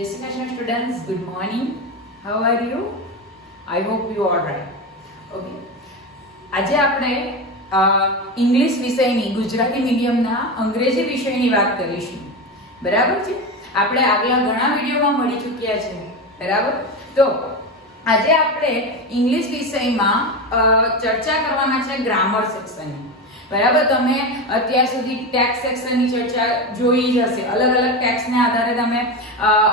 Jai Shri Krishna students, good morning. How are you? I hope you are right. Okay. આજે આપણે English વિષયની ગુજરાતી મીડિયમના અંગ્રેજી વિષયની વાત કરીશું. બરાબર છે? આપણે આગલા ઘણા વિડિયોમાં મળી ચૂક્યા છે. બરાબર? તો આજે આપણે ઇંગ્લિશ વિષયમાં ચર્ચા કરવાના છે ગ્રામર સેક્શનની. બરાબર, તમે અત્યાર સુધી ટેક્સ્ટ સેક્શનની ચર્ચા જોઈ જ હશે. અલગ અલગ ટેક્સ્ટને આધારે તમે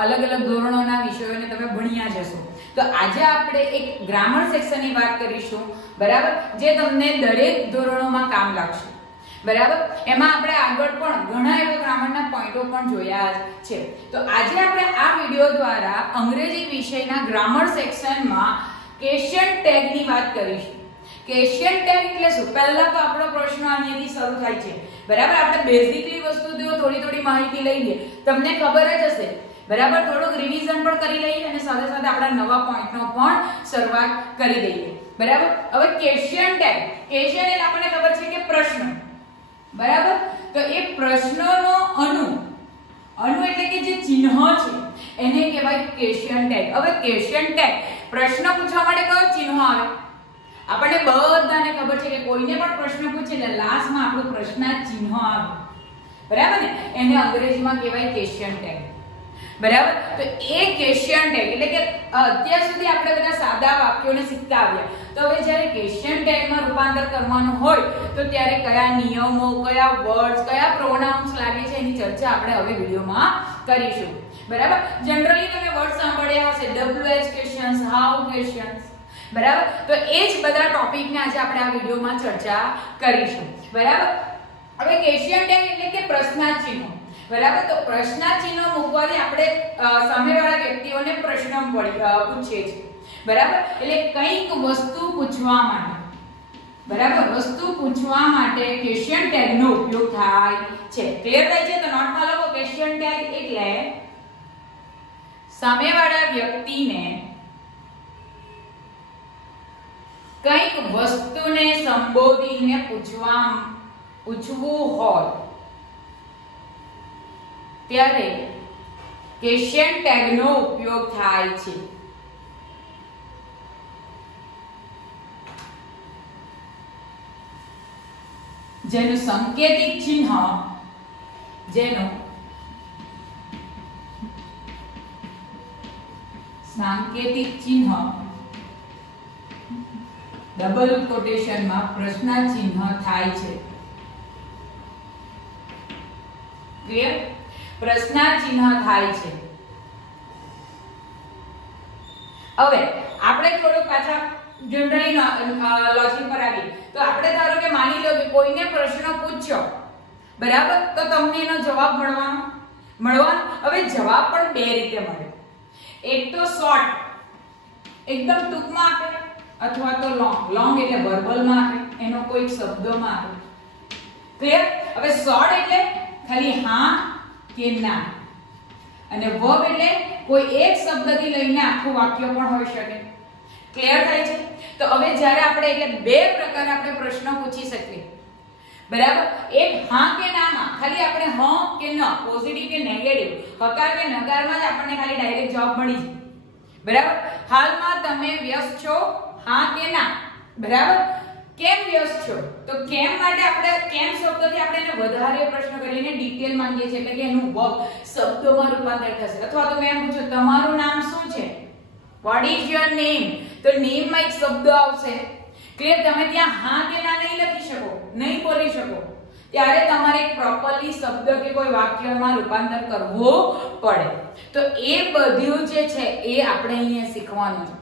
અલગ અલગ ધોરણોના વિષયોને તમે ભણ્યા જ હશો. તો આજે આપણે એક ગ્રામર સેક્શનની વાત કરીશું. બરાબર, જે તમને દરેક ધોરણોમાં કામ લાગશે. બરાબર, એમાં આપણે આગળ પણ ઘણા એવા ગ્રામરના પોઈન્ટો પણ જોયા છે. તો આજે આપણે આ વિડિયો દ્વારા અંગ્રેજી વિષયના ગ્રામર સેક્શનમાં ક્વેશ્ચન ટેગની વાત કરીશું. ક્વેશ્ચન ટેગ એટલે શું? પહેલા તો આપણો પ્રશ્ન અહીંયાથી શરૂ થાય છે. બરાબર, આપણે બેઝિકલી વસ્તુઓ થોડી માહિતી લઈ લઈએ. તમને ખબર જ હશે. બરાબર, થોડુંક રિવિઝન પણ કરી લઈએ અને સાથે સાથે આપણા નવા પોઈન્ટનો પણ શરૂઆત કરી દઈએ. બરાબર, હવે ક્વેશ્ચન ટેગ, ક્વેશ્ચન એટલે આપણને ખબર છે કે પ્રશ્ન. બરાબર, તો એ પ્રશ્નનો અનુ એટલે કે જે ચિહ્ન છે એને કહેવાય ક્વેશ્ચન ટેગ. હવે ક્વેશ્ચન ટેગ પ્રશ્ન પૂછવા માટે કયો ચિહ્ન આવે? આપણને બધાને ખબર છે કે કોઈને પણ પ્રશ્ન પૂછે એટલે લાસ્ટમાં આપણું પ્રશ્નાર્થ ચિહ્ન આવે. બરાબર ને? એને અંગ્રેજીમાં કહેવાય ક્વેશ્ચન ટેગ. બરાબર, તો એ ક્વેશ્ચન ટેગ એટલે કે અત્યાર સુધી આપણે બધા સાદા વાક્યોને શીખતા આવ્યા. તો હવે જ્યારે ક્વેશ્ચન ટેગમાં રૂપાંતર કરવાનું હોય તો ત્યારે કયા નિયમો, કયા વર્ડ્સ, કયા પ્રોનાઉન્સ લાગે છે એની ચર્ચા આપણે હવે વિડિયોમાં કરીશું. બરાબર, જનરલી તમે વર્ડ સાંભળ્યા હશે, WH ક્વેશ્ચન્સ, હાઉ ક્વેશ્ચન્સ. બરાબર, તો એ જ બધા ટોપિકને આજે આપણે આ વિડિયોમાં ચર્ચા કરીશું. બરાબર, હવે ક્વેશ્ચન ટેગ એટલે કે પ્રશ્નાર્થ ચિહ્નો. બરાબર, તો પ્રશ્નાર્થ ચિહ્નો મૂકવાથી આપણે સામેવાળા વ્યક્તિઓને પ્રશ્ન પૂછીએ છીએ. બરાબર, એટલે કંઈક વસ્તુ પૂછવા માટે. બરાબર, વસ્તુ પૂછવા માટે ક્વેશ્ચન ટેગનો ઉપયોગ થાય છે. ક્લિયર થાય છે? તો નોટમાં લખો, ક્વેશ્ચન ટેગ એટલે સામેવાળા વ્યક્તિને કંઈક વસ્તુને સંબોધીને પૂછવું હોય ત્યારે ક્વેશ્ચન ટેગનો ઉપયોગ થાય છે. જેનું સાંકેતિક ચિહ્ન ડબલ કોટેશનમાં પ્રશ્નાર્થ ચિહ્ન થાય છે. ક્લિયર? પ્રશ્નાર્થ ચિહ્ન થાય છે. હવે આપણે થોડું પાછા જનરલી લોજિક પર આવીએ. તો આપણે ધારો કે માની લો કે કોઈને પ્રશ્ન પૂછ્યો. બરાબર, તો તમને એનો જવાબ મળવાનો. હવે જવાબ પણ બે રીતે મળે. એક તો શોર્ટ, એકદમ ટૂંકમાં આપે, અથવા તો લોંગ એટલે વર્બલમાં આપે, એનો કોઈ શબ્દોમાં આપે. ક્લિયર? હવે શોર્ટ એટલે ખાલી હા કે ના, અને વર્બ એટલે કોઈ એક શબ્દથી લઈને આખું વાક્ય પણ હોઈ શકે. ક્લિયર થાય છે? તો હવે જ્યારે આપણે એટલે બે પ્રકાર આપણે પ્રશ્ન પૂછી શકીએ. બરાબર, એક હા કે નામાં ખાલી આપણે હ કે ન, પોઝિટિવ કે નેગેટિવ, હકાર કે નકારમાં જ આપણને ખાલી ડાયરેક્ટ જવાબ મળી જાય. બરાબર, હાલમાં તમે વ્યસ્ત છો? હા કે ના. બરાબર, કેમ વ્યસ્ત છો? તો કેમ માટે આપણે કેમ શબ્દથી આપણે એને વધારે પ્રશ્ન કરીને ડિટેલ માંગીએ છીએ, એટલે કે એનું વર્બ શબ્દોમાં રૂપાંતર થશે. અથવા તો મેં એમ પૂછ્યું, તમારું નામ શું છે? What is your name? તો નેમ માં એક શબ્દ આવશે. ક્લિયર? તમે ત્યાં હા કે ના નહીં લખી શકો, નહીં બોલી શકો. ત્યારે તમારે એક પ્રોપરલી શબ્દ કે કોઈ વાક્યમાં રૂપાંતર કરવું પડે. તો એ બધું જે છે એ આપણે અહીંયા શીખવાનું છે.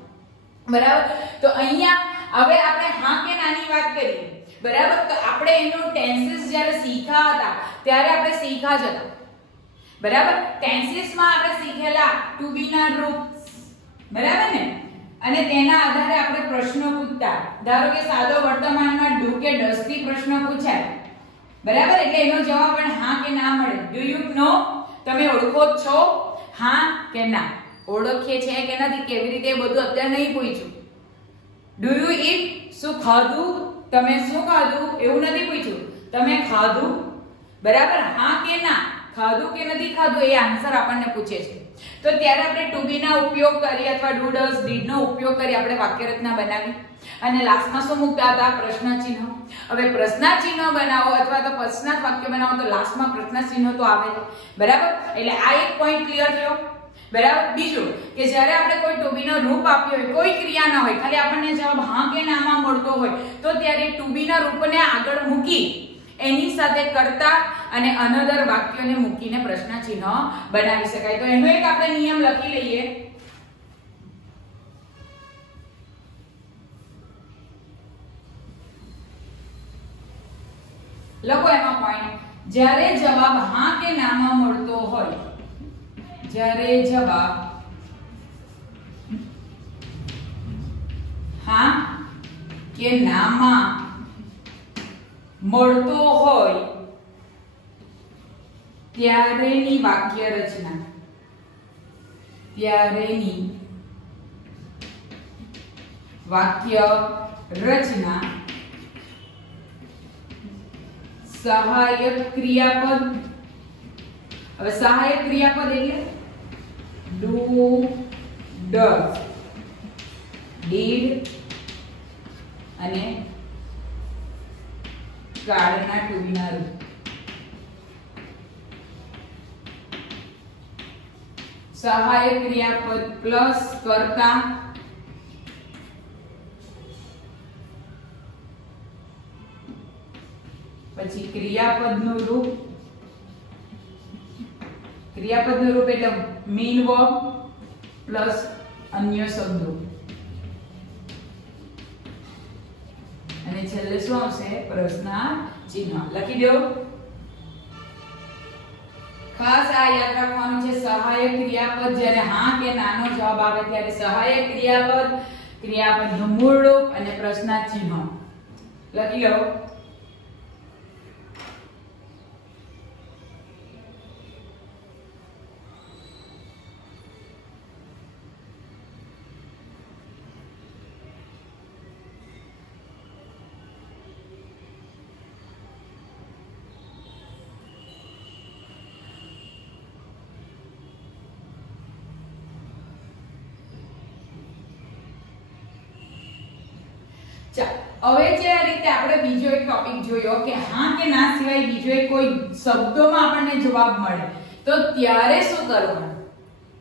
બરાબર, તો અહીંયા હવે આપણે હા કે નાની વાત કરીએ. બરાબર, તો આપણે એનું ટેન્સીસ જ્યારે શીખ્યા હતા ત્યારે આપણે શીખ્યા જ હતા. બરાબર, ટેન્સીસમાં આપણે શીખેલા ટુ બી ના રૂપ. બરાબર ને? અને તેના આધારે આપણે પ્રશ્ન પૂછતા. ધારો કે સાદો વર્તમાનમાં ડુ કે ડઝ થી પ્રશ્ન પૂછાય. બરાબર, એટલે એનો જવાબ પણ હા કે ના મળે. Do you know? તમે ઓળખો છો? હા કે ના. ઓળખીએ છે કે નથી, કેવી રીતે, એ બધું અત્યારે નહીં પૂછ્યું. ડુ યુ ઈટ? શું ખાધું? તમે શું ખાધું એવું નથી પૂછ્યું. તમે ખાધું? બરાબર, હા કે ના, ખાધું કે નથી ખાધું એ આન્સર આપણને પૂછે છે. તો ત્યારે આપણે ટુ બી ના ઉપયોગ કરી અથવા ડુ ડઝ ડીડ નો ઉપયોગ કરી આપણે વાક્ય રચના બનાવી અને લાસ્ટમાં શું મૂકતા હતા? પ્રશ્ન ચિહ્ન. હવે પ્રશ્ન ચિહ્ન બનાવો અથવા તો પ્રશ્નાર્થ વાક્ય બનાવો તો લાસ્ટમાં પ્રશ્ન ચિહ્ન તો આવે જ, બરાબર? એટલે આ એક પોઈન્ટ ક્લિયર થયો, બરાબર? બીજું કે જ્યારે આપણે કોઈ ટુ બી નો રૂપ આપ્યો હોય, કોઈ ક્રિયા ના હોય, ખાલી આપણને જવાબ હા કે ના માં મળતો હોય, તો ત્યારે ટુ બી ના રૂપને આગળ મૂકી એની સાથે કર્તા અને અનધર વાક્યોને મૂકીને પ્રશ્ન ચિહ્ન બનાવી શકાય. તો એનો એક આપણે નિયમ લખી લઈએ. લખો એમાં પોઈન્ટ. જ્યારે જવાબ હા કે ના માં મળતો હોય, જ્યારે જવાબ હા કે ના માં મળતો હોય ત્યારેની વાક્ય રચના, ત્યારેની વાક્ય રચના સહાયક ક્રિયાપદ. હવે સહાયક ક્રિયાપદ એટલે ડુ ડઝ ડીડ અને કાળના ટુ બી ના રૂપ. સહાયક ક્રિયાપદ પ્લસ કર્તા પછી ક્રિયાપદનું રૂપ. ક્રિયાપદનું રૂપ એટલે મેઇન વર્બ પ્લસ અન્ય શબ્દો અને છેલ્લે શું આવશે? પ્રશ્નાર્થ ચિહ્ન. લખી દો. ખાસ આ યાદ રાખવાનું છે, સહાયક ક્રિયાપદ જ્યારે હા કે નાનો જવાબ આવે ત્યારે સહાયક ક્રિયાપદ, ક્રિયાપદનું મૂળ રૂપ અને પ્રશ્નાર્થ ચિહ્ન લખી લો. હવે જે આ રીતે આપણે બીજો એક ટોપિક જોયો કે હા કે ના સિવાય બીજો એક કોઈ શબ્દોમાં આપણને જવાબ મળે તો ત્યારે શું કરવાનું,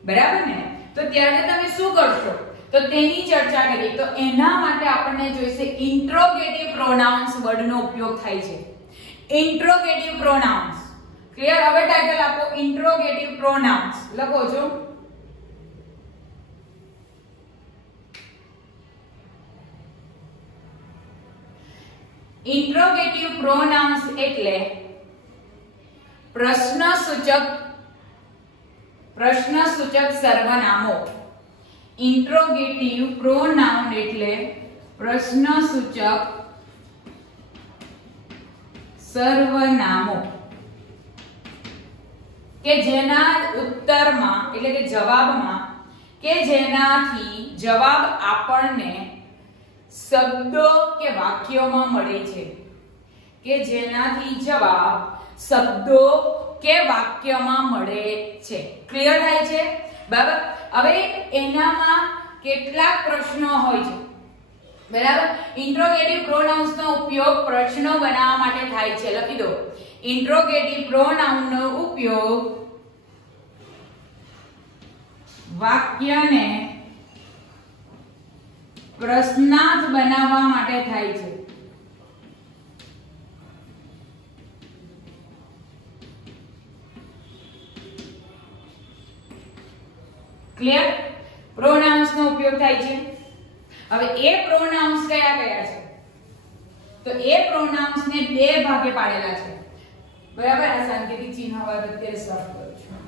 બરાબર ને? તો ત્યારે તમે શું કરશો તો તેની ચર્ચા કરી. તો એના માટે આપણને જોઈશે ઇન્ટ્રોગેટિવ પ્રોનાઉન્સ વર્ડનો ઉપયોગ થાય છે. Interrogative pronounce. ક્લિયર? હવે ટાઇટલ આપો ઇન્ટ્રોગેટિવ પ્રોનાઉન્સ. લખો છો. ઇન્ટ્રોગેટિવ પ્રોનાઉન્સ એટલે પ્રશ્નસૂચક સર્વનામો. ઇન્ટ્રોગેટિવ પ્રોનાઉન એટલે પ્રશ્નસૂચક સર્વનામો કે જેના ઉત્તરમાં એટલે કે જવાબમાં કે જેનાથી જવાબ આપણને શબ્દો કે વાક્યોમાં મળે છે, કે જેનાથી જવાબ શબ્દો કે વાક્યમાં મળે છે. ક્લિયર થાય છે? બરાબર. હવે એનામાં કેટલાક પ્રશ્નો હોય છે, બરાબર? ઇન્ટ્રોગેટિવ પ્રોનાઉન્સ નો ઉપયોગ પ્રશ્નો બનાવવા માટે થાય છે. લખી દો. ઇન્ટ્રોગેટિવ પ્રોનાઉન નો ઉપયોગ વાક્યને પ્રશ્નાર્થ બનાવવા માટે થાય છે. ક્લિયર? પ્રોનાઉન્સ નો ઉપયોગ થાય છે. હવે એ પ્રોનાઉન્સ કયા કયા છે? તો એ પ્રોનાઉન્સ ને બે ભાગે પાડેલા છે, બરાબર? આ સાંકેતિક ચિહ્ન અત્યારે સાફ કરું છું.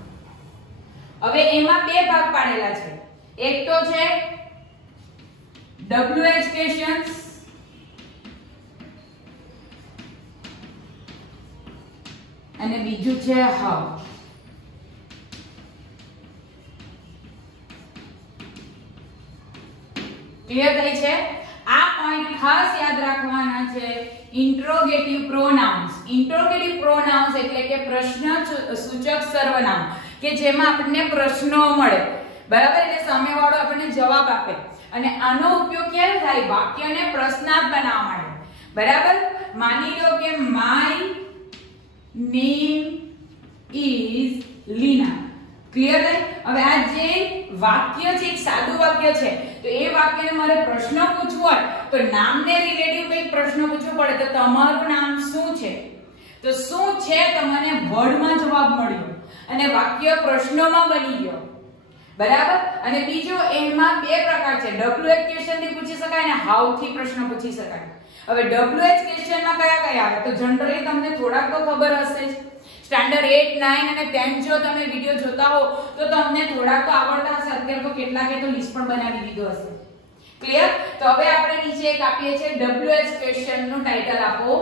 હવે એમાં બે ભાગ પાડેલા છે. એક તો છે WH questions અને બીજું છે how. ક્લિયર થઈ છે? આ પોઈન્ટ ખાસ યાદ રાખવાના છે. Interrogative pronounce. ઇન્ટ્રોગેટિવ પ્રોનાઉન્સ એટલે કે પ્રશ્ન સૂચક સર્વનામ કે જેમાં આપણને પ્રશ્નો મળે, બરાબર, એટલે સામેવાળો આપણને જવાબ આપે અને આનો ઉપયોગ ક્યારે થાય? વાક્યને પ્રશ્નાર્થ બનાવવા માટે, બરાબર. માની લો કે my name is Leena, clear છે? હવે આ જે વાક્ય છે એક સાદું વાક્ય છે, તો એ વાક્યને મારે પ્રશ્ન પૂછવો હોય તો નામને રિલેટિવ કંઈક પ્રશ્ન પૂછવો પડે. તો તમારું નામ શું છે? તો શું છે તમને વર્ડમાં જવાબ મળ્યો અને વાક્ય પ્રશ્નોમાં બની ગયો, બરાબર. અને બીજો એમાં બે પ્રકાર છે, WH ક્વેશ્ચન થી પૂછી શકાય અને હાઉ થી પ્રશ્ન પૂછી શકાય. હવે WH ક્વેશ્ચનમાં કયા કયા આવે? તો જનરલી તમને થોડાક તો ખબર હશે જ. સ્ટાન્ડર્ડ 8, 9 અને 10 જો તમે વિડિયો જોતા હો તો તમને થોડાક તો આવડતા હશે. અત્યારે તો કેટલાકે તો લિસ્ટ પણ બનાવી દીધો હશે, ક્લિયર. તો હવે આપણે નીચે એક આપીએ છીએ WH ક્વેશ્ચન નું ટાઇટલ આપો.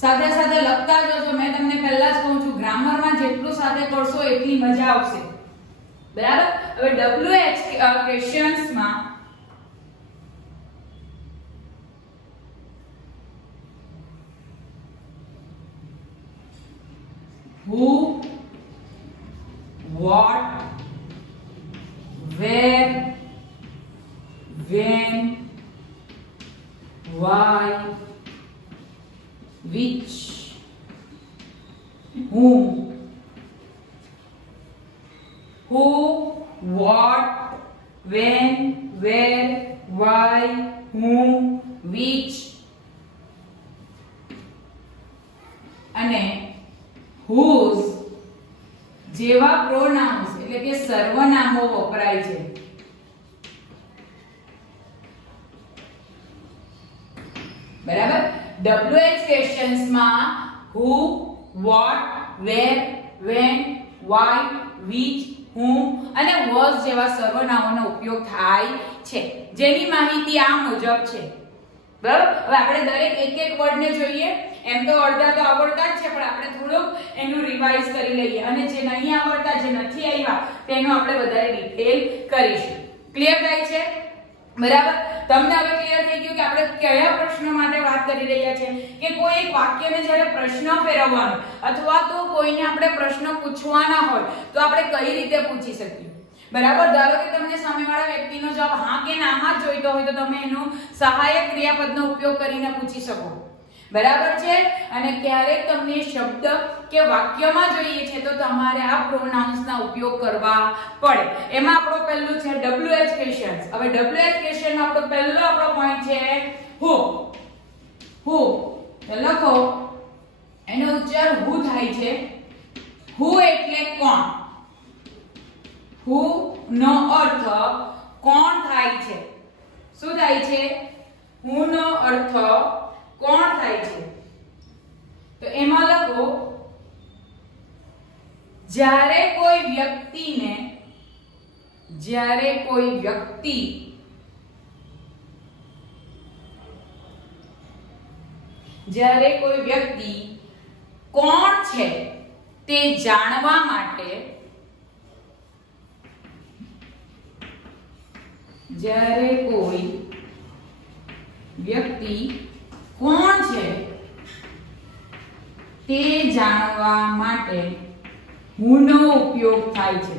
સાથે સાથે લખતા જજો. મેં તમને પહેલા જ કહું છું, ગ્રામરમાં જેટલું સાથે કરશો એટલી મજા આવશે, બરાબર. હવે WH ક્વેશ્ચન્સમાં who, what, where, when, why, which, whom, who, what, when, where, why, whom, which અને whose જેવા પ્રોનાઉન્સ એટલે કે સર્વનામો વપરાય છે, બરાબર. WH ક્વેશ્ચન્સમાં who, what, where, when, why, which, whom અને was જેવા સર્વનામોનો ઉપયોગ થાય છે, જેની માહિતી આ મુજબ છે, બરાબર. હવે આપણે દરેક એક એક વર્ડને જોઈએ. એમ તો અડધા તો આવડતા જ છે, પણ આપણે થોડુંક એનું રિવાઇઝ કરી લઈએ અને જે નહીં આવડતા, જે નથી આવ્યા તેનો આપણે વધારે ડિટેલ કરીશું. ક્લિયર થાય છે? બરાબર. તમને હવે ક્લિયર થઈ ગયું કે આપણે કયા પ્રશ્ન માટે વાત કરી રહ્યા છે, કે કોઈ એક વાક્યને જ્યારે પ્રશ્ન ફેરવવાનો અથવા તો કોઈને આપણે પ્રશ્ન પૂછવાના હોય તો આપણે કઈ રીતે પૂછી શકીએ, બરાબર. ધારો કે તમને સામેવાળા વ્યક્તિનો જવાબ હા કે નામાં જ જોઈતો હોય તો તમે એનો સહાયક ક્રિયાપદનો ઉપયોગ કરીને પૂછી શકો, બરાબર છે. અને ક્યારેક તમને શબ્દ કે વાક્યમાં જોઈએ છે તો તમારે આ પ્રોનાઉન્સના ઉપયોગ કરવા પડે. એમાં આપણો પહેલું છે WH ક્વેશ્ચન્સ. હવે WH ક્વેશ્ચનમાં આપણો પહેલો પોઈન્ટ છે who. who લખો, એનો ઉચ્ચાર who થાય છે. who એટલે કોણ. who નો અર્થ કોણ થાય છે. શું થાય છે? who નો અર્થ કોણ થાય છે. તો એમાં લખો, જ્યારે કોઈ વ્યક્તિ કોણ છે તે જાણવા માટે, જ્યારે કોઈ વ્યક્તિ કોણ છે તે જાણવા માટે who નો ઉપયોગ થાય છે.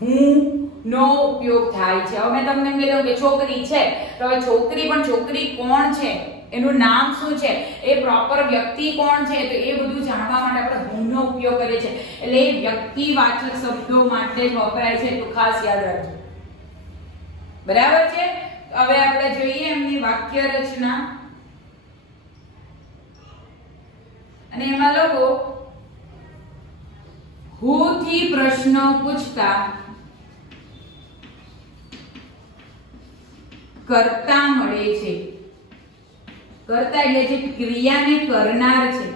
who નો ઉપયોગ થાય છે. હવે મેં તમને કીધું કે છોકરી છે, તો હવે છોકરી કોણ છે, એનું નામ શું છે, એ પ્રોપર વ્યક્તિ કોણ છે, તો એ બધું જાણવા માટે આપણે who નો ઉપયોગ કરીએ છીએ. એટલે એ વ્યક્તિવાચક શબ્દો માટે જ વપરાય છે, તો ખાસ યાદ રાખજો, બરાબર છે. હવે આપણે જોઈએ એમની વાક્ય રચના. અને એમાં લોકો who થી પ્રશ્ન પૂછતા કર્તા મળે છે. કર્તા એટલે જે ક્રિયાને કરનાર છે,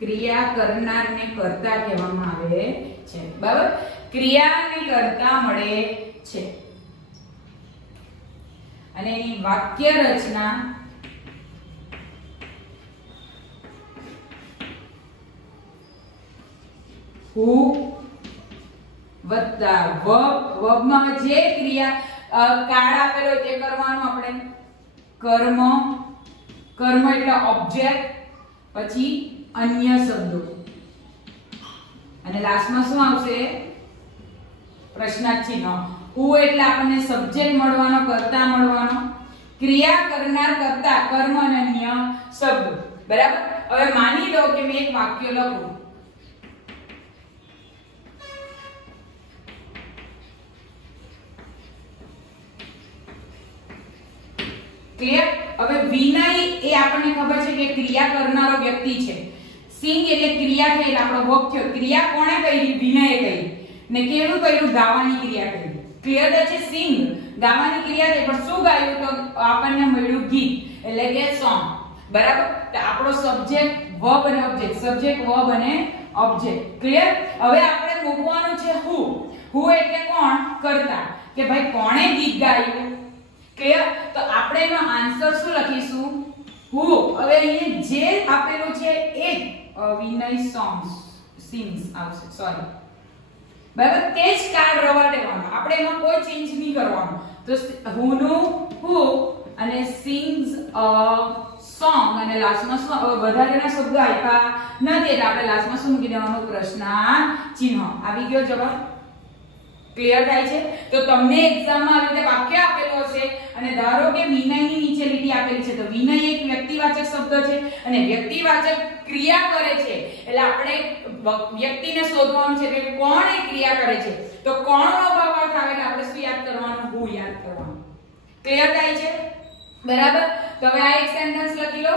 ક્રિયા કરનારને કર્તા કહેવામાં આવે છે, બરાબર. ક્રિયાને કર્તા મળે છે. અને એની વાક્ય રચના who વત્તા verb માં જે ક્રિયા કાળ આપેલો તે કરવાનું આપણે કર્મ કર્મ એટલે ઓબ્જેક્ટ, પછી અન્ય શબ્દો અને લાસ્ટમાં શું આવશે? પ્રશ્નાર્થ ચિહ્ન. હુ એટલે આપણને સબ્જેક્ટ મળવાનો, કર્તા મળવાનો, ક્રિયા કરનાર કર્તા, કર્મ અને અન્ય શબ્દો. બરાબર. હવે માની લો કે મેં એક વાક્ય લખું. ક્લિયર? હવે વિનય એ આપણને ખબર છે કે ક્રિયા કરનારો વ્યક્તિ છે. સિંગ એટલે ક્રિયા થઈ, આપણો વર્બ થયો. ક્રિયા કોણે કરી? વિનયે કરી. ને કેવું કર્યું? ગાવાની ક્રિયા કરી. ક્લિયર છે? સિંગ ગાવાની ક્રિયા થઈ, પણ શું ગાયું? તો આપણને મળ્યું ગીત એટલે કે સોંગ. બરાબર. તો આપણો સબ્જેક્ટ વર્બ અને ઓબ્જેક્ટ, સબ્જેક્ટ વર્બ અને ઓબ્જેક્ટ. ક્લિયર? હવે આપણે મૂકવાનું છે હુ. હુ એટલે કોણ? કર્તા. કે ભાઈ કોણે ગીત ગાયું? ક્લિયર? તો આપણે એનો આન્સર શું લખીશું? હુ. હવે અહીંયા જે આપેલું છે એ વિનય સોંગ્સ સિંગ્સ આવશે. સોરી. બરાબર. તે જ કાર રવા દેવાનો, આપણે એમાં કોઈ ચેન્જ નહીં કરવાનો. તો હુ નું હુ અને સિંગ્સ સોંગ અને લાસ્ટમાં શું? વધારેના શબ્દો આપ્યા નથી એટલે આપણે લાસ્ટમાં શું મૂકી દેવાનું? પ્રશ્નાર્થ ચિહ્ન. આવી ગયો જવાબ? ક્લિયર થાય છે? તો તમને એક્ઝામમાં આવી રીતે વાક્ય આપેલું હશે અને ધારો કે વિનયની નીચે લીટી આપેલી છે, તો વિનય એક વ્યક્તિવાચક શબ્દ છે અને વ્યક્તિવાચક ક્રિયા કરે છે એટલે આપણે વ્યક્તિને શોધવાનું છે કે કોણ એ ક્રિયા કરે છે. તો કોણનો ભાવાર્થ આવે એટલે આપણે શું યાદ કરવાનું? હુ યાદ કરવાનું. ક્લિયર થાય છે? બરાબર. તો હવે આ એક સેન્ટેન્સ લખી લો.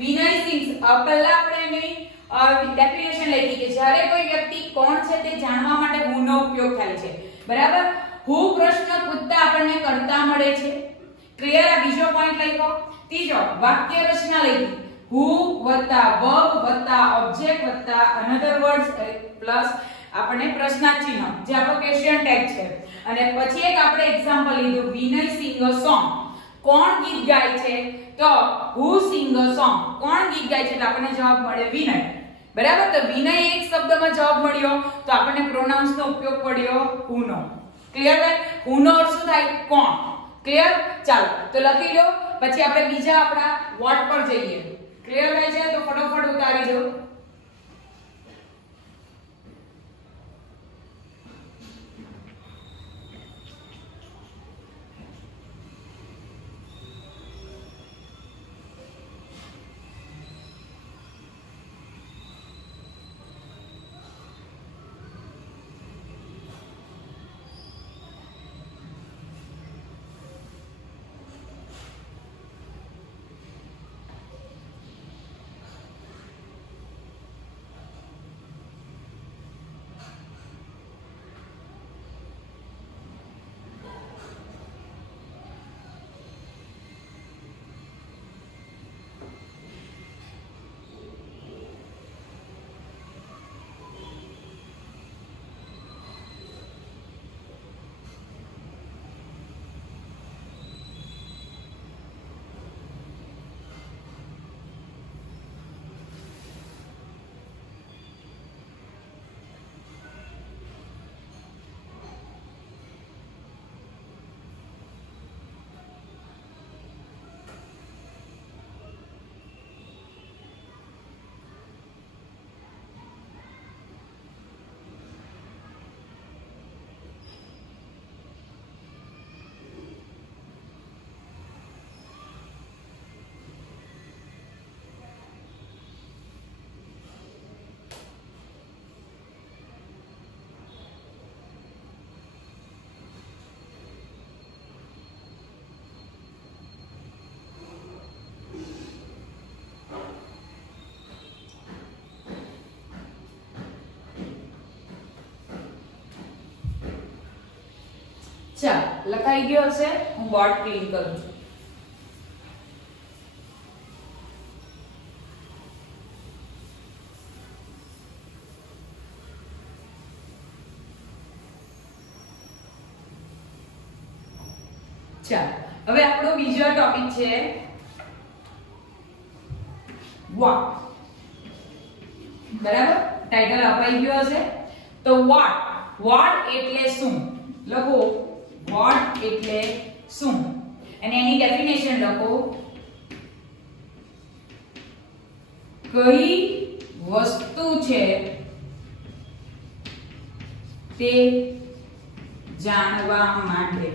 વિનય સિંગ્સ. પહેલા આપણે એની ડેફિનેશન લખી કે જ્યારે કોઈ વ્યક્તિ કોણ છે તે જાણવા માટે હુ નો ઉપયોગ થાય છે. બરાબર. હુ પ્રશ્ન પૂછતા આપણને કર્તા મળે છે. ક્લિયર? આ બીજો પોઈન્ટ લખો. ત્રીજો વાક્ય રચના લખી. હુ વત્તા વર્બ વત્તા ઓબ્જેક્ટ વત્તા અનધર વર્ડ્સ પ્લસ આપણને પ્રશ્નાર્થ ચિહ્ન જે આપણો ક્વેશ્ચન ટેગ છે. અને પછી એક આપણે એક્ઝામ્પલ લીધું વિનય સિંગ અ સોંગ. કોણ ગીત ગાય છે? તો હુ સિંગ અ સોંગ. કોણ ગીત ગાય છે? એટલે આપણને જવાબ મળે વિનય. બરાબર. તો વિનય એક શબ્દમાં જવાબ મળ્યો તો આપણને પ્રોનાઉન્સ નો ઉપયોગ પડ્યો હુ નો. ક્લિયર થાય? હુ નો અર્થ શું થાય? કોણ. ક્લિયર? ચાલો તો લખી લો. પછી આપણે બીજા આપણા વોટ પર જઈએ. ક્લિયર થાય છે? તો ફટાફટ ઉતારી દો. ચાલો લખાઈ ગયો હશે. હું બોર્ડ ક્લીન કરું છું. ચાલો હવે આપણો બીજો ટોપિક છે વોટ. બરાબર. ટાઇટલ અપાઈ ગયો હશે. તો વોટ. વોટ એટલે શું? લખો વોટ એટલે શું અને એની ડેફિનેશન લખો. કઈ વસ્તુ છે તે જાણવા માટે,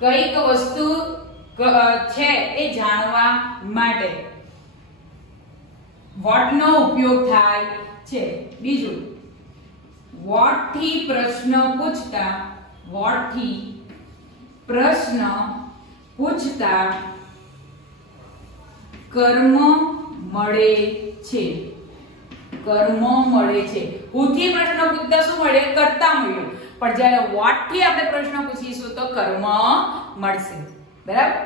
કઈક વસ્તુ છે એ જાણવા માટે વોટ નો ઉપયોગ થાય છે. બીજું, વોટ થી પ્રશ્ન પૂછતા, વોટ થી પ્રશ્ન પૂછતા કર્મ મળે છે, કર્મ મળે છે. હું થી પ્રશ્ન પૂછતા શું મળે? કર્તા મળ્યું. પણ જ્યારે વોટ થી આપણે પ્રશ્ન પૂછીશું તો કર્મ મળશે. બરાબર?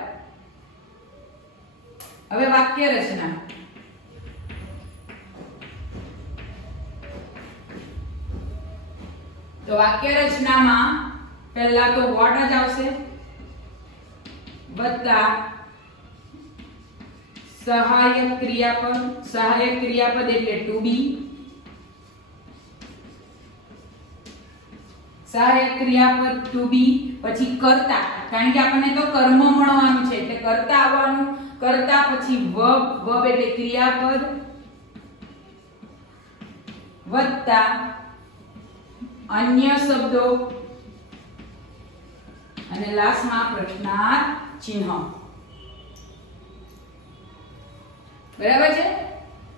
હવે વાક્ય રચના. તો વાક્ય રચનામાં પહેલા તો વોટ જ આવશે વત્તા સહાયક ક્રિયાપદ. સહાયક ક્રિયાપદ એટલે ટુ બી. સહાયક ક્રિયાપદ ટુ બી પછી કર્તા, કારણ કે આપણને તો કર્મ મળવાનું છે એટલે કર્તા આવવાનું. કર્તા પછી વર્બ, વર્બ એટલે ક્રિયાપદ વત્તા અન્ય શબ્દો અને લાસ્ટમાં પ્રશ્નાર્થ ચિહ્ન. બરાબર છે?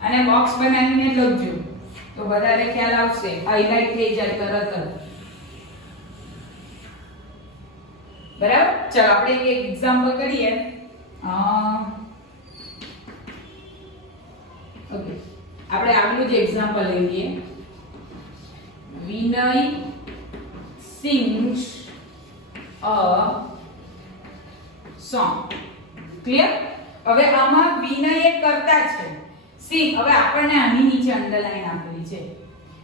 અને બોક્સ બનાવીને લખજો તો વધારે ખ્યાલ આવશે, હાઇલાઇટ થઈ જાય તરત જ. બરાબર? ચલો આપણે એક એક્ઝામ્પલ કરીએ. ઓકે, આપણે આગલું જ એક્ઝામ્પલ લઈએ. વિનય sings a song. ક્લિયર? હવે આમાં વિનય એક કર્તા છે, સિંગ હવે આપણને આની નીચે અંડરલાઈન આપેલી છે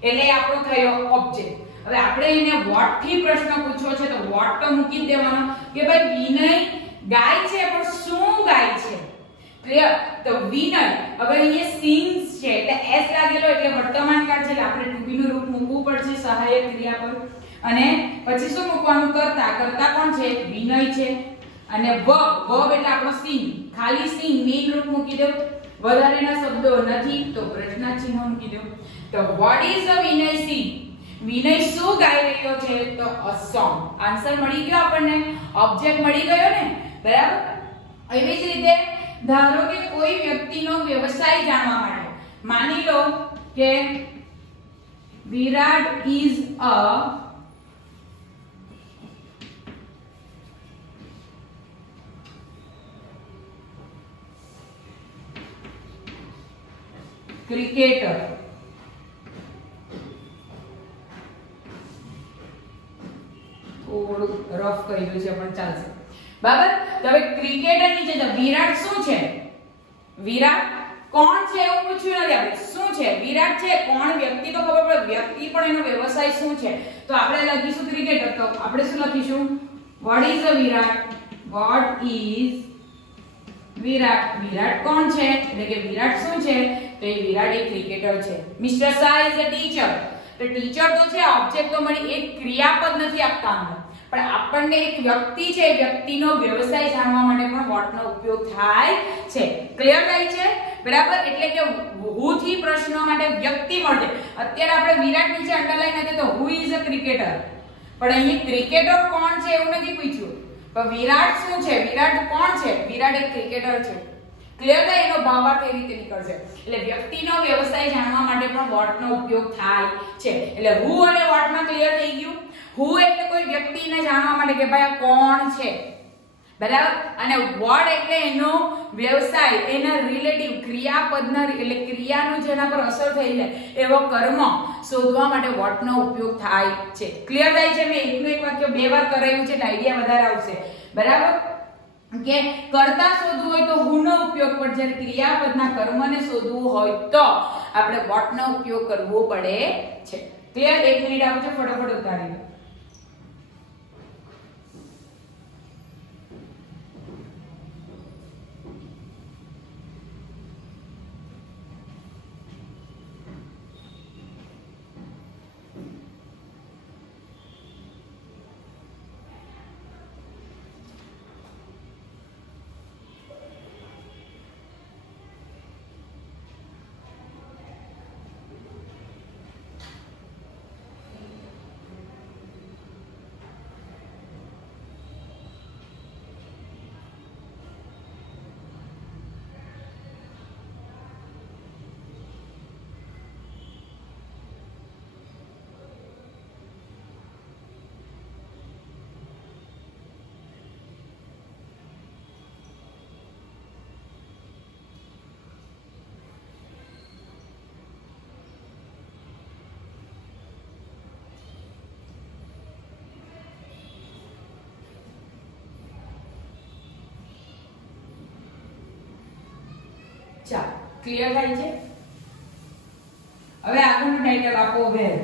એટલે આપણો થયો ઓબ્જેક્ટ. હવે આપણે એને વોટ થી પ્રશ્ન પૂછવો છે તો વોટ તો મૂકી દેવાનો કે ભાઈ વિનય ગાય છે પણ શું ગાય છે. ક્લિયર? તો વિનય હવે અહીંયા સિંગ્સ છે એટલે એસ લાગેલો એટલે વર્તમાન કાળ છે એટલે આપણે ટુ બી નું રૂપ મૂકવું પડશે સહાયક ક્રિયાપદ. અને પછી શું મૂકવાનું? કર્તા. કર્તા કોણ છે? વિનય છે. અને વર્બ, વર્બ એટલે આપણો સિંગ, ખાલી સિંગ મેઇન રૂપ મૂકી દો. વધારેના શબ્દો નથી તો પ્રશ્નાર્થ ચિહ્ન મૂકી દો. તો what is the Vinay sing? વિનય શું ગાઈ રહ્યો છે? તો a song. આન્સર મળી ગયો આપણને, ઓબ્જેક્ટ મળી ગયો ને. બરાબર? એવી જ રીતે ધારો કે કોઈ વ્યક્તિનો વ્યવસાય જાણવા માટે, માની લો કે વિરાટ is a ક્રિકેટર. થોડું રફ કર્યું છે પણ ચાલશે. બરાબર? તો હવે ક્રિકેટર ની છે તો વિરાટ શું છે? વિરાટ કોણ છે એવું પૂછ્યું નથી આપણે. શું છે? વિરાટ છે. કોણ? વ્યક્તિ તો ખબર પડે, વ્યક્તિ પણ એનો વ્યવસાય શું છે તો આપણે લખીશું ક્રિકેટર. તો આપણે શું લખીશું? what is a Virat? what is વિરાટ? વિરાટ કોણ છે એટલે કે વિરાટ શું છે તો એ વિરાટ એક ક્રિકેટર છે. Mister Shah is a teacher. તો ટીચર તો છે, ઓબ્જેક્ટ તો મળી, એક ક્રિયાપદ નથી આપતા અંદર, પણ આપણને એક વ્યક્તિ છે, વ્યક્તિનો વ્યવસાય જાણવા માટે પણ વોટ નો ઉપયોગ થાય છે. ક્લિયર થાય છે? બરાબર? એટલે કે હુ થી પ્રશ્નો માટે વ્યક્તિ મળે. અત્યારે આપણે વિરાટ નીચે અંડરલાઈન હતી તો હુ ઇઝ અ ક્રિકેટર, પણ અહીં ક્રિકેટર કોણ છે એવું નથી પૂછ્યું. પણ વિરાટ શું છે? વિરાટ કોણ છે? વિરાટ એક ક્રિકેટર છે. ક્લિયર થાય? એનો ભાવાર્થ એ રીતે નીકળશે. એટલે વ્યક્તિનો વ્યવસાય જાણવા માટે પણ વોટ નો ઉપયોગ થાય છે. એટલે હુ અને વોટ માં ક્લિયર થઈ ગયું. હુ એટલે કોઈ વ્યક્તિને જાણવા માટે કે ભાઈ આ કોણ છે. બરાબર? અને વોટ એટલે એનો વ્યવસાય, એના રિલેટિવ ક્રિયાપદના એટલે ક્રિયાનું જેના પર અસર થઈ જાય એવો કર્મ શોધવા માટે વોટ નો ઉપયોગ થાય છે. ક્લિયર થાય છે? મેં એકનું એક વાક્ય બે વાર કરાયું છે એટલે આઈડિયા વધારે આવશે. બરાબર? કે કર્તા શોધવું હોય તો હુ નો ઉપયોગ, પણ જ્યારે ક્રિયાપદના કર્મને શોધવું હોય તો આપણે વોટ નો ઉપયોગ કરવો પડે છે. ક્લિયર? એક મિનિટ આપજો, ફટાફટ ઉતારી દો. ચાલો ક્લિયર થાય છે? હવે આગળનું ટાઇટલ આપો વેર.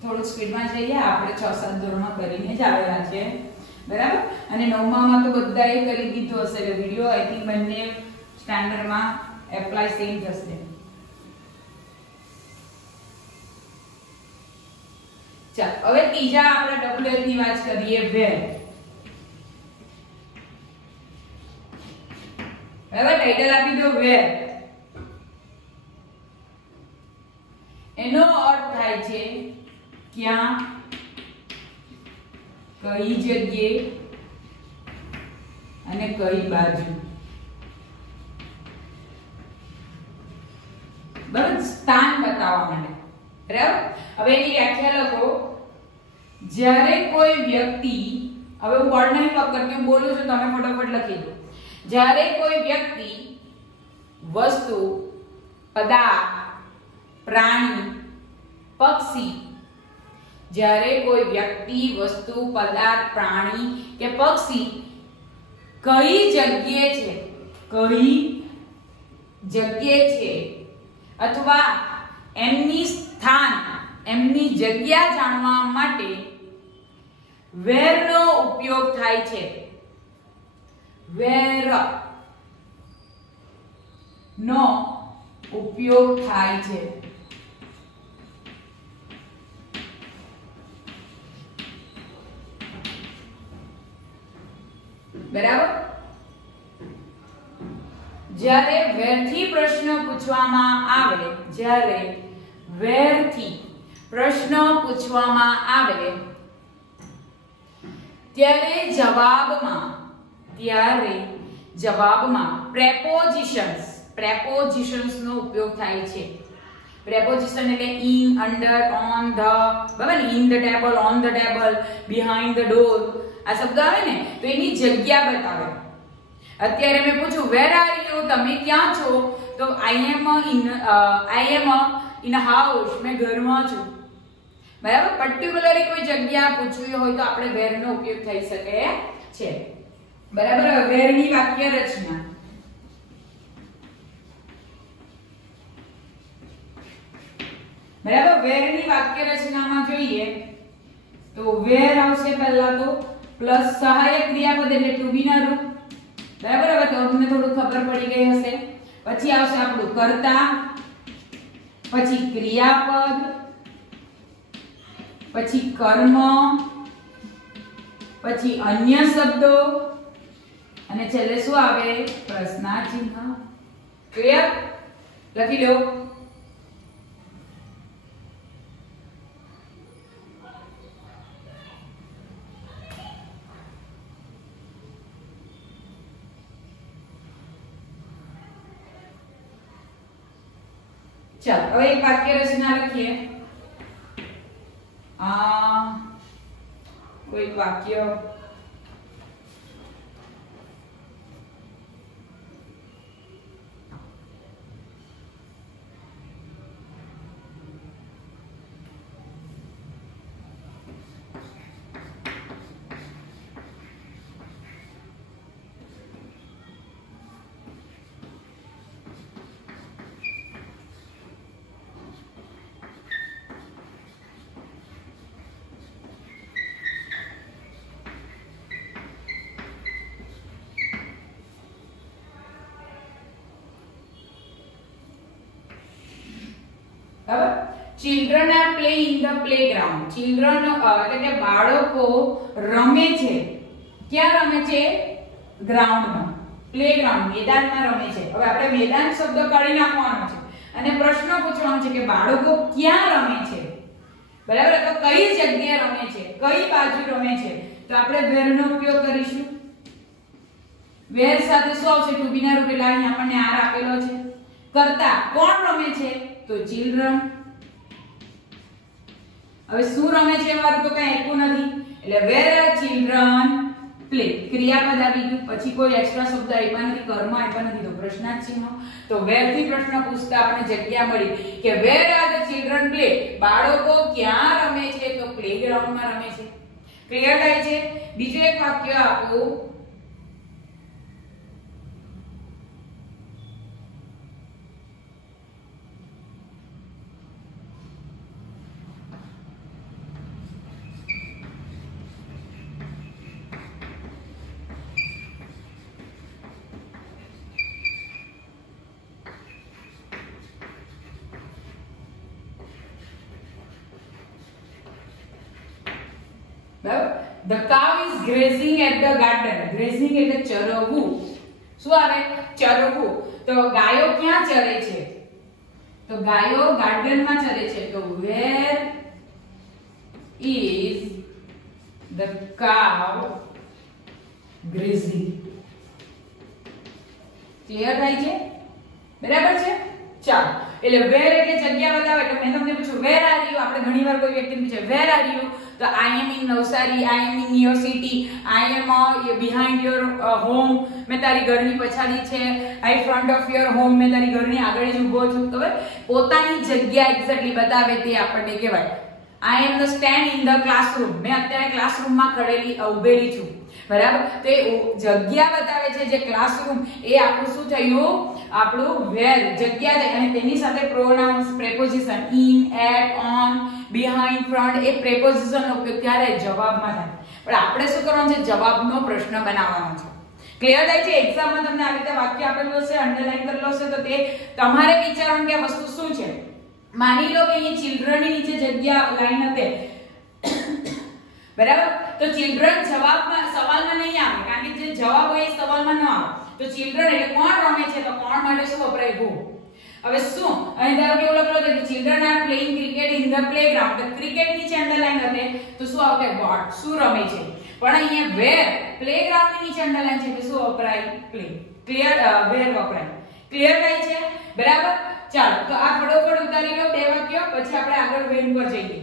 થોડું સ્પીડમાં જઈએ, આપણે 6-7 ધોરણમાં કરીને જ આવેલા છે બરાબર. અને 9માં તો બધાએ કરી દીધું હશે એટલે વિડિયો આઈ થિંક બંને સ્ટાન્ડર્ડમાં એપ્લાય સેમ થશે. ચાલો હવે ત્રીજા આપણે WH ની વાત કરીએ વેર. હવે ટાઇટલ આપી દો વેર. એનો અર્થ થાય છે ક્યાં, કઈ જગ્યાએ અને કઈ બાજુ. બરાબર, સ્થાન બતાવવા માટે. બરાબર, હવે એની વ્યાખ્યા લખો. જ્યારે કોઈ વ્યક્તિ, હવે હું વર્ડ નહીં કરતી, હું બોલું છું, તમે ફટાફટ લખી દો. જ્યારે કોઈ વ્યક્તિ, વસ્તુ, પદાર્થ, પ્રાણી, પક્ષી, જ્યારે કોઈ વ્યક્તિ, વસ્તુ, પદાર્થ, પ્રાણી કે પક્ષી કઈ જગ્યાએ છે અથવા એમની સ્થાન, એમની જગ્યા જાણવા માટે વેર નો ઉપયોગ થાય છે. વેર નો ઉપયોગ થાય છે. બરાબર. જ્યારે વેરથી પ્રશ્ન પૂછવામાં આવે, જ્યારે વેરથી પ્રશ્ન પૂછવામાં આવે ત્યારે જવાબમાં પ્રેપોઝિશન્સ નો ઉપયોગ થાય છે. પ્રેપોઝિશન એટલે in, under, on, the, બરાબર ને, in the table, on the table, behind the door, આ શબ્દ આવે ને તો એની જગ્યા બતાવે. અત્યારે મેં પૂછ્યું વેર આર યુ, તમે ક્યાં છો? તો I am in a house, મેં ઘરમાં છું. બરાબર, પર્ટિક્યુલરલી કોઈ જગ્યા પૂછવી હોય તો આપણે વેર નો ઉપયોગ થઈ શકે છે. બરાબર. વેર ની વાક્ય રચના. બરાબર, વેર ની વાક્ય રચનામાં જોઈએ તો વેર આવશે પહેલા તો પ્લસ સહાયક ક્રિયાપદ એટલે ટુ બી ના રૂપ. બરાબર, હવે તો તમને થોડું ખબર પડી ગઈ હશે. પછી આવશે આપણું કર્તા, પછી ક્રિયાપદ, પછી કર્મ, પછી અન્ય શબ્દો અને છેલ્લે શું આવે? પ્રશ્નાર્થ ચિહ્ન. ક્લિયર? લખી લો. ચાલો હવે એક વાક્ય રચના લખીએ. કોઈ વાક્ય children are playing in the playground. children એટલે કે બાળકો રમે છે. ક્યાં રમે છે? ગ્રાઉન્ડમાં, પ્લેગ્રાઉન્ડ, મેદાનમાં રમે છે. હવે આપણે મેદાન શબ્દ કાઢી નાખવાનો છે અને પ્રશ્ન પૂછવાનો છે કે બાળકો ક્યાં રમે છે. બરાબર, તો કઈ જગ્યાએ રમે છે, કઈ બાજુ રમે છે. તો આપણે વેર નો ઉપયોગ કરીશું. વેર સાથે શું આવશે? ટુ બી ના રૂપ એટલે અહીં આપણને આર આપેલો છે. કરતા કોણ રમે છે? તો children. હવે શું રમે છે મારું તો કઈ આપ્યું નથી એટલે where are children play. ક્રિયાપદ આવી ગયું, પછી કોઈ એક્સ્ટ્રા શબ્દ આપ્યા નથી, કર્મ આપ્યા નથી, તો પ્રશ્નાર્થ ચિહ્ન. તો where થી પ્રશ્ન પૂછતા આપણે જગ્યા મળી કે where are the children play. બાળકો ક્યાં રમે છે? તો પ્લેગ્રાઉન્ડ માં રમે છે. ક્લિયર થાય છે? બીજું એક વાક્ય આપો. બરાબર. The cow is grazing at the garden. Grazing એટલે ચરવું. શું આવે? ચરવું. તો ગાયો ક્યાં ચરે છે? તો ગાયો ગાર્ડનમાં ચરે છે. તો where is the cow grazing? Clear થાય છે? બરાબર છે? ચાલો, એટલે વેર એટલે જગ્યા બતાવે. તો મેં તમને પૂછ્યું વેર આર યુ. આપણે ઘણીવાર કોઈ વ્યક્તિને પૂછે વેર આર યુ, તો I am in Navsari, I am in your city, I am behind your home. મેં તારી ઘરની પછાડી છે. I front of your home. મેં તારી ઘરની આગળ જ ઊભો છું. ખબર? પોતાની જગ્યા એક્ઝેક્ટલી બતાવે તે આપણને કહેવાય. I am the stand in the classroom. મેં અત્યારે ક્લાસરૂમમાં ઊભેલી છું. બરાબર. તો એ જગ્યા બતાવે છે જે ક્લાસરૂમ, એ આપણું શું થયું? આપણું વેર જગ્યા. અને તેની સાથે pronouns, preposition in, at, on, behind, front એ પ્રેપોઝિશનનો ઉપયોગ ત્યારે જવાબમાં થાય. પણ આપણે શું કરવાનું છે? જવાબનો પ્રશ્ન બનાવવાનો છે. ક્લિયર થાય છે? એક્ઝામમાં તમને આવી રીતે વાક્ય આપેલું હશે, અંડરલાઈન કરેલું હશે, તો તે તમારે વિચારવાનું કે આ વસ્તુ શું છે. માની લો કે અહીં ચિલ્ડ્રનની નીચે જગ્યા લાઈન હતી, બરાબર. તો ચિલ્ડ્રન જવાબમાં સવાલમાં નહીં આવે, કારણ કે જે જવાબ હોય એ સવાલમાં ન આવે. તો ચિલ્ડ્રન એટલે કોણ રમે છે? તો કોણ માટે શું વપરાય? હુ. હવે શું અહીં ધારો કે એવું લખેલું છે કે children are playing cricket in the playground. તો ક્રિકેટ નીચે અંડરલાઈન હતી તો શું આવશે? વોટ. શું રમે છે. પણ અહીંયા વેર પ્લેગ્રાઉન્ડ ની નીચે અંડરલાઈન છે એટલે શું વપરાય? પ્લે. ક્લિયર? વેર વપરાય. ક્લિયર થાય છે? બરાબર. ચાલો, તો આ ફટોફટ ઉતારી લો બે વાક્યો, પછી આપણે આગળ વેન પર જઈએ.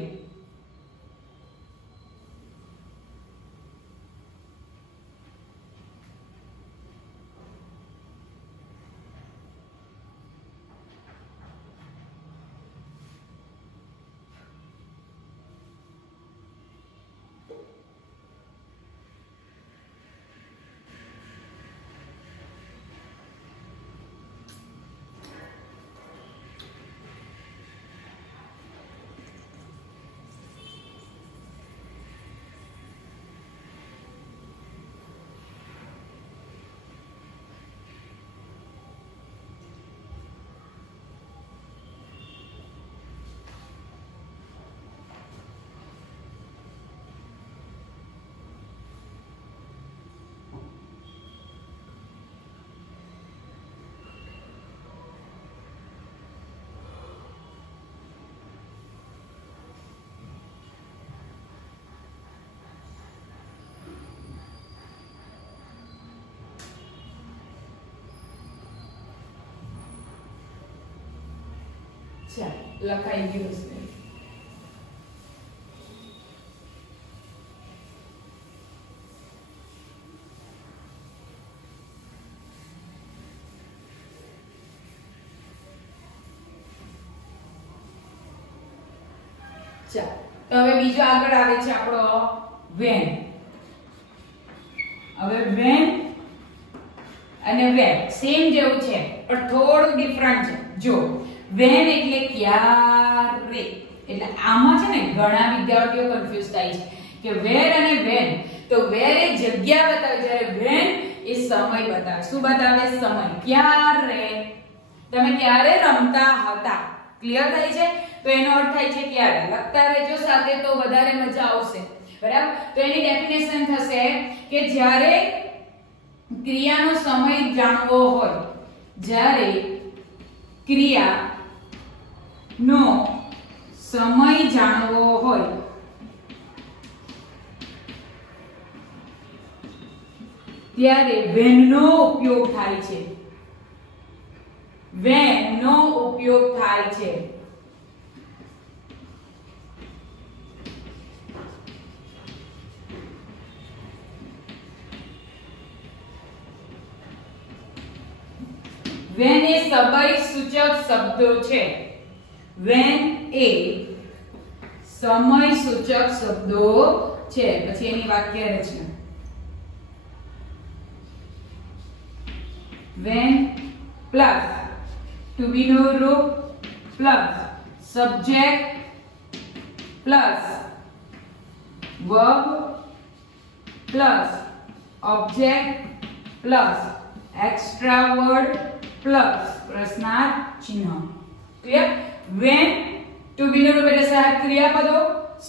ચાલો, લખાઈ ગયું છે. ચાલો, તો હવે બીજો આગળ આવે છે આપણો વેન. હવે વેન અને વેન સેમ જેવું છે પણ થોડું ડિફરન્ટ છે. જો વેન એટલે ક્યારે, એટલે આમાં છે ને ઘણા વિદ્યાર્થીઓ કન્ફ્યુઝ થાય છે કે વેર અને વેન. તો વેર એ જગ્યા બતાવે, જ્યારે વેન એ સમય બતાવે. શું બતાવે? સમય. ક્યારે તમે ક્યારે રમતા હતા. ક્લિયર થાય છે? તો એનો અર્થ થાય છે ક્યારે. લખતા રહેજો સાથે તો વધારે મજા આવશે. બરાબર. તો એની ડેફિનેશન થશે કે જ્યારે ક્રિયાનો સમય જાણવો હોય, જ્યારે ક્રિયાનો સમય જાણવો હોય ત્યારે when નો ઉપયોગ થાય છે. when નો ઉપયોગ થાય છે. when એ સમય સૂચક શબ્દો છે. when એ સમય સૂચક શબ્દો છે. પછી એની વાક્ય રચના. when પ્લસ to be નો રૂપ plus subject plus verb plus object plus extra word plus પ્રશ્નાર્થ ચિહ્ન. ક્લિયર? when to be નો રૂપ એટલે સહાયક ક્રિયાપદો,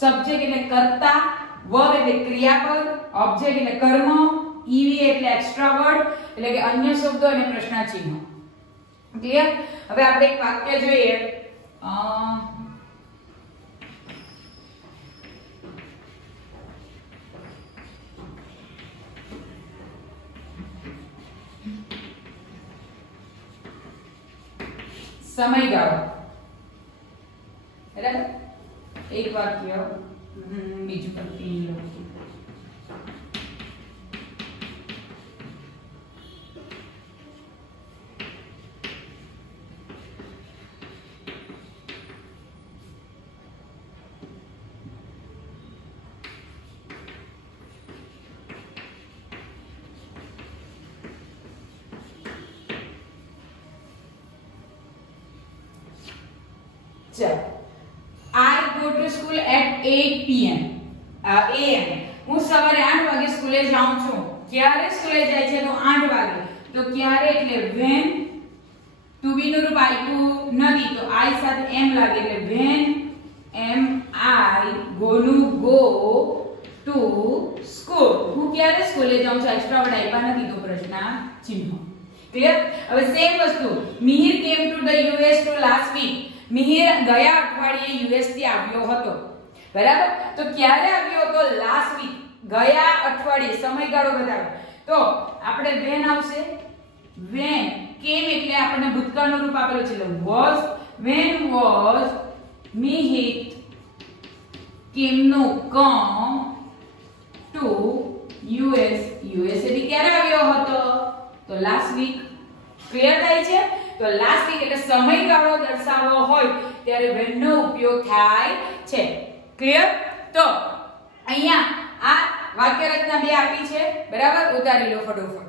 સબ્જેક્ટ એટલે કર્તા, વર્બ એટલે ક્રિયાપદ, ઓબ્જેક્ટ એટલે કર્મ, ઈવી એટલે એક્સ્ટ્રા વર્ડ એટલે કે અન્ય શબ્દો અને પ્રશ્નાચિહ્નો. ક્લિયર? હવે આપણે એક વાક્ય જોઈએ. સમયગાળો. બરાબર? એક વાક્ય બીજું કન્ટિન્યુ લખું. I go to school at 8 p.m. am. હું સવારે 8 વાગે સ્કૂલે જાઉં છું. ક્યારે સ્કૂલે જાય છે? તો 8 વાગે. તો ક્યારે એટલે when. to be નું રૂપ I2 નથી તો I સાથે am લાગે એટલે when am I going to go to school. હું ક્યારે સ્કૂલે જાઉં છું? એક્સ્ટ્રા વર્ડ આપ્યા નથી તો પ્રશ્નાચિહ્ન. ક્લિયર? હવે સેમ વસ્તુ Mihir came to the US to last week. Mihir ગયા અઠવાડિયે યુએસ થી આવ્યો હતો. બરાબર? તો ક્યારે આવ્યો હતો? Last week. ગયા અઠવાડિયે. સમયગાળો બતાવો તો આપણે when આવશે. when came એટલે આપણને ભૂતકાળનું રૂપ આપેલું છે એટલે was. when was Mihir came no come to US. US એટલે ક્યારે આવ્યો હતો? તો લાસ્ટ વીક. ક્લિયર થાય છે? તો લાસ્ટ વીક એટલે સમયગાળો દર્શાવવો હોય ત્યારે when નો ઉપયોગ થાય છે. ક્લિયર? તો અહીંયા આ વાક્ય રચના બે આપી છે. બરાબર? ઉતારી લો ફટોફટ.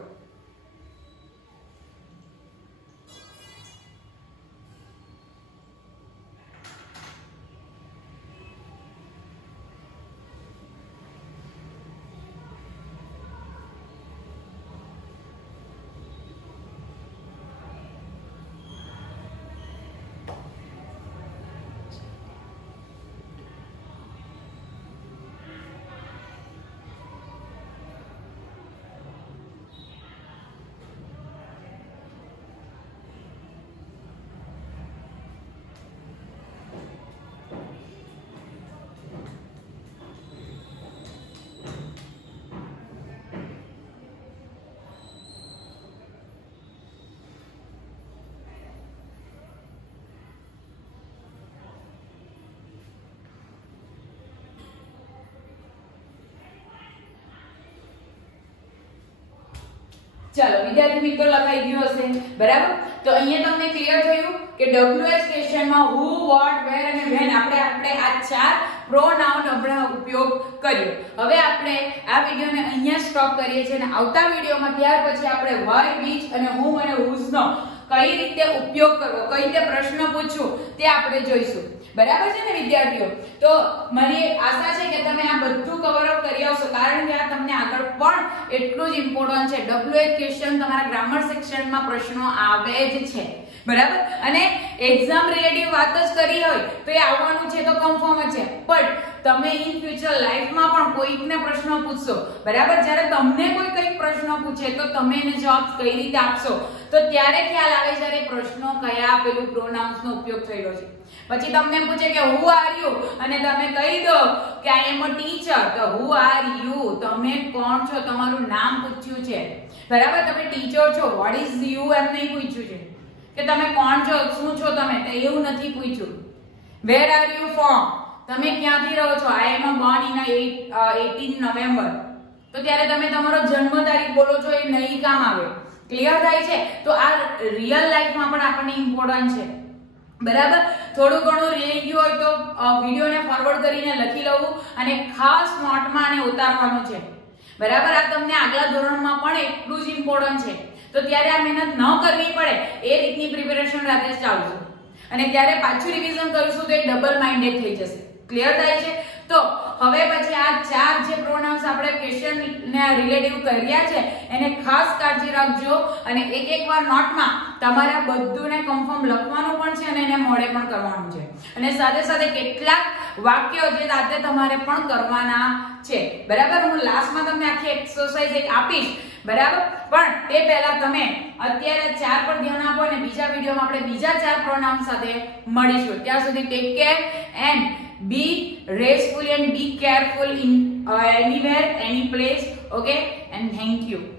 ચાલો વિદ્યાર્થી મિત્રો લખાઈ ગયું હશે. બરાબર? તો અહીંયા તમને ક્લિયર થયું કે WH ક્વેશ્ચનમાં who, what, where અને when આપણે આ ચાર પ્રોનાઉન આપણે ઉપયોગ કર્યો. હવે આપણે આ વિડિયોને અહીંયા સ્ટોપ કરીએ છીએ અને આવતા વિડિયોમાં ત્યાર પછી આપણે why, which અને whom અને whose નો કઈ રીતે ઉપયોગ કરવો, કઈ રીતે પ્રશ્ન પૂછવું તે આપણે જોઈશું. બરાબર છે ને વિદ્યાર્થીઓ? તો મારી આશા છે કે તમે આ બધું કવર અપ કરી આવશો કારણ કે આ તમને આગળ પણ એટલું જ ઇમ્પોર્ટન્ટ છે. WH ક્વેશ્ચન તમારા ગ્રામર સેક્શનમાં પ્રશ્નો આવે જ છે. બરાબર? અને એક્ઝામ રિલેટિવ વાત જ કરી હોય તો એ આવવાનું છે તો કન્ફર્મ જ છે. પણ તમે ઇન ફ્યુચર લાઈફમાં પણ કોઈકને પ્રશ્ન પૂછશો. બરાબર? જ્યારે તમને કોઈ કઈક પ્રશ્ન પૂછે તો તમે એને જવાબ કઈ રીતે આપશો તો ત્યારે ખ્યાલ આવે જ્યારે પ્રશ્નો કયા પેલું પ્રોનાઉન્સ નો ઉપયોગ થયેલો છે. પછી તમને પૂછે કે who are you અને તમે કહી દો કે I am a teacher. તો who are you? તમે કોણ છો? તમારું નામ પૂછ્યું છે. બરાબર? તમે ટીચર છો. what is you એમ નહીં પૂછ્યું છે કે તમે કોણ છો, શું છો તમે, એવું નથી પૂછ્યું. where are you from? તમે ક્યાંથી રહો છો? I am born in 18 November. તો ત્યારે તમે તમારો જન્મ તારીખ બોલો છો એ નહીં કામ આવે. ક્લિયર થાય છે? તો આ રિયલ લાઈફમાં પણ આપણને ઇમ્પોર્ટન્ટ છે. બરાબર? થોડું ઘણું રહી ગયું હોય તો વિડિયોને ફોરવર્ડ કરીને લખી લઉં અને ખાસ નોટમાં આને ઉતારવાનું છે. બરાબર? આ તમને આગલા ધોરણમાં પણ એટલું જ ઇમ્પોર્ટન્ટ છે. તો ત્યારે આ મહેનત ન કરવી પડે એ રીતની પ્રિપેરેશન રાતે ચાલશે અને ત્યારે પાછું રિવિઝન કરીશું તો એ ડબલ માઇન્ડેડ થઈ જશે. ક્લિયર થાય છે? તો હવે પછી આ ચાર જે પ્રોનાઉન્સ આપણે ક્વેશ્ચન ને રિલેટિવ કર્યા છે એને ખાસ કાળજી રાખજો અને એક એક વાર નોટમાં તમારે બધુંને કન્ફર્મ લખવાનું પણ છે અને એને મોડે પણ કરવાનું છે અને સાથે સાથે કેટલાક વાક્યો જે જાતે તમારે પણ કરવાના છે, બરાબર. હું લાસ્ટમાં તમને આખી એક્સરસાઇઝ એક આપીશ, બરાબર. પણ તે પહેલા તમે અત્યારે 4 પર ધ્યાન આપો અને બીજા વિડિયોમાં આપણે બીજા 4 પ્રોનાઉન સાથે મળીશું. ત્યાં સુધી take care and be restful and be careful in anywhere, any place. Okay, and thank you.